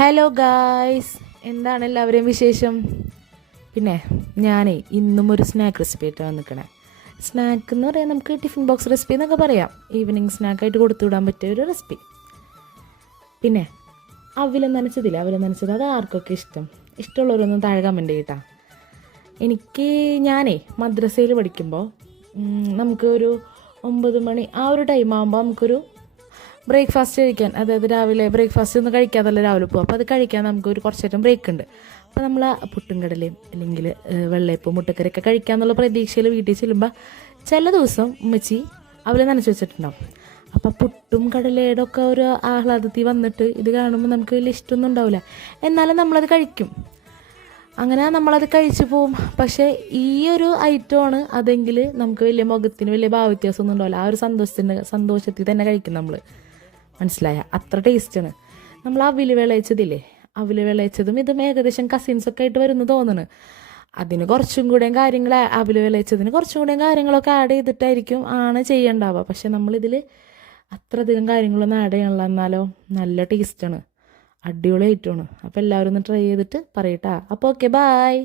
Hello guys, എന്താണ് എല്ലാവരെയും വിശേഷം? പിന്നെ ഞാനേ ഇന്നും ഒരു സ്നാക്ക് റെസിപ്പി ആയിട്ട് വന്നിക്കണേ. സ്നാക്ക് എന്ന് പറയാൻ നമുക്ക് ടിഫിൻ ബോക്സ് റെസിപ്പി എന്നൊക്കെ പറയാം. ഈവനിങ് സ്നാക്കായിട്ട് കൊടുത്തു വിടാൻ പറ്റിയ ഒരു റെസിപ്പി. പിന്നെ അവിൽ നനച്ചത് അത് ആർക്കൊക്കെ ഇഷ്ടമുള്ളവരൊന്നും താഴെ കമൻറ്റ് ചെയ്യട്ടാ. ഞാനേ മദ്രസയിൽ പഠിക്കുമ്പോൾ നമുക്ക് ഒരു 9 മണി ആ ഒരു ടൈം ആകുമ്പോൾ നമുക്കൊരു ബ്രേക്ക്ഫാസ്റ്റ് കഴിക്കാൻ, അതായത് രാവിലെ ബ്രേക്ക്ഫാസ്റ്റ് ഒന്നും കഴിക്കാതല്ല രാവിലെ പോകും. അപ്പോൾ അത് കഴിക്കാൻ നമുക്കൊരു കുറച്ച് നേരം ബ്രേക്ക് ഉണ്ട്. അപ്പോൾ നമ്മൾ പുട്ടും കടലയും അല്ലെങ്കിൽ വെള്ളയപ്പവും മുട്ടക്കറിയൊക്കെ കഴിക്കാമെന്നുള്ള പ്രതീക്ഷയിൽ വീട്ടിൽ ചെല്ലുമ്പോൾ ചില ദിവസം ഉമ്മച്ചി അവൽ നനച്ച് വെച്ചിട്ടുണ്ടാവും. അപ്പോൾ പുട്ടും കടലയുടെ ഒക്കെ ഒരു ആഹ്ലാദത്തിൽ വന്നിട്ട് ഇത് കാണുമ്പോൾ നമുക്ക് വലിയ ഇഷ്ടമൊന്നും ഉണ്ടാവില്ല, എന്നാലും നമ്മളത് കഴിക്കും. അങ്ങനെ നമ്മളത് കഴിച്ചു പോവും. പക്ഷേ ഈ ഒരു ഐറ്റമാണ് അതെങ്കിൽ നമുക്ക് വലിയ മുഖത്തിന് വലിയ ഭാവവ്യത്യാസമൊന്നും ഉണ്ടാവില്ല. ആ ഒരു സന്തോഷത്തിൽ തന്നെ കഴിക്കും നമ്മൾ. മനസ്സിലായ അത്ര ടേസ്റ്റാണ്. നമ്മൾ അവിൽ വിളയിച്ചതും ഇതും ഏകദേശം കസിൻസൊക്കെ ആയിട്ട് വരുന്നു തോന്നുന്നു. അതിന് കുറച്ചും കൂടെയും കാര്യങ്ങൾ, അവിൽ വിളയിച്ചതിന് കുറച്ചും കൂടെയും കാര്യങ്ങളൊക്കെ ആഡ് ചെയ്തിട്ടായിരിക്കും ചെയ്യേണ്ടാവുക. പക്ഷെ നമ്മളിതിൽ അത്രയധികം കാര്യങ്ങളൊന്നും ആഡ് ചെയ്യണില്ല, എന്നാലോ നല്ല ടേസ്റ്റാണ്, അടിപൊളി ഐറ്റമാണ്. അപ്പോൾ എല്ലാവരും ഒന്ന് ട്രൈ ചെയ്തിട്ട് പറയട്ടാ. അപ്പോൾ ഓക്കെ, ബായ്.